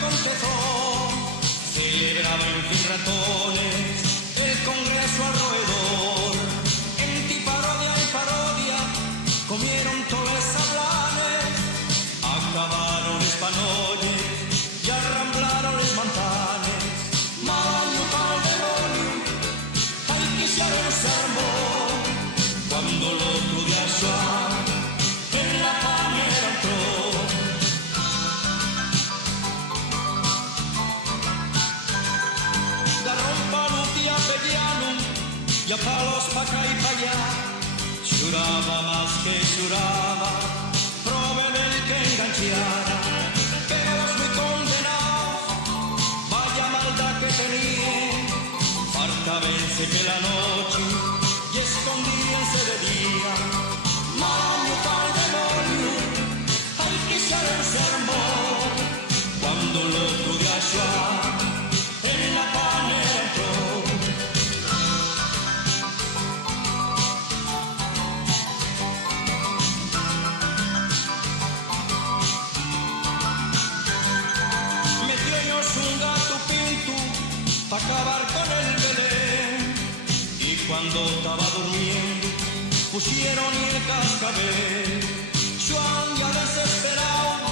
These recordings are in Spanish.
contestó. Celebraba en fin ratones el congreso al roedor. En ti parodia y parodia comieron todos los sablanes. Acabaron espanoles y arramblaron los manzanes. Mayo pa'l demonio, ay quisiera se armó. Cuando lo tuve allá en la pañera entró. Garrón, Paluti, Avellano y a palos pa' acá y pa' allá. Lloraba más que lloraba, prove del que enganchara. Quedas muy condenado, vaya maldad que tenía. Farta vence que la noche y escondíanse de día. Maño pa'l demonio, ay que se armó. Cuando lo tuve allá en la panera entró. Metió ellos un gato pinto pa' acabar con el Belén. Y cuando estaba durmiendo pusieron el cascabel. Juan ya desesperado,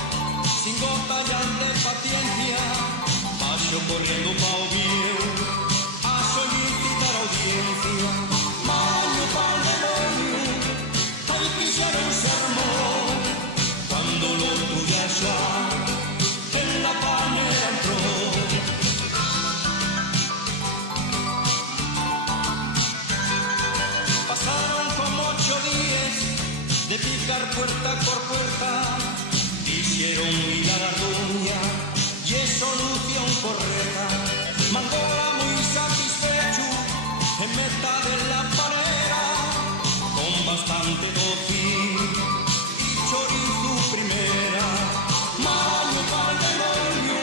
sin gota ya de paciencia, pasó corriendo pa' Oviedo a solicitar audiencia. Maño pa'l demonio, ay quisieron se armó. Cuando lo tuve allá en la pañera entró. Pasaron como 8 días de picar puerta por puerta. Hicieron mirar a Doña y es solución correcta. Mangola muy satisfecho en meta de la panera, con bastante tocín y chorizo primera. Maño pa'l demonio,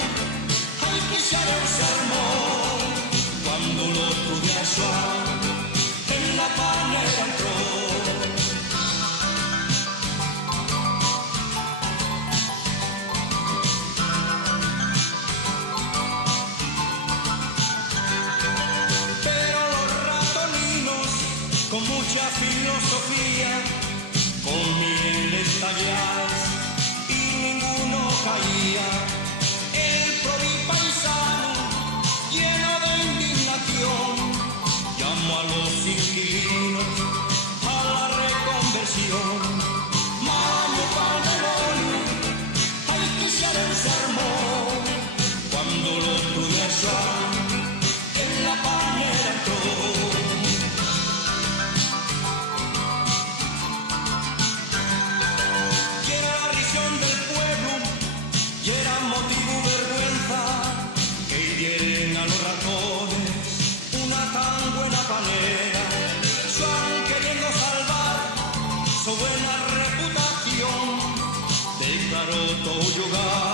ay que se armó. Cuando lo tuve allá en la panera entró. Pero los ratoninos con mucha filosofía comían estalladas y ninguno caía. El provipaisano lleno de indignación llamó a los inquilinos a la reconversión. Maño pa'l demonio, ay que se armó. Cuando lo tuve allá en la pañera entró. Y era la risión del pueblo y era motivo vergüenza que hirieran a los ratones una tan buena panera. Juan queriendo salvar su buena reputación declaró todo lugar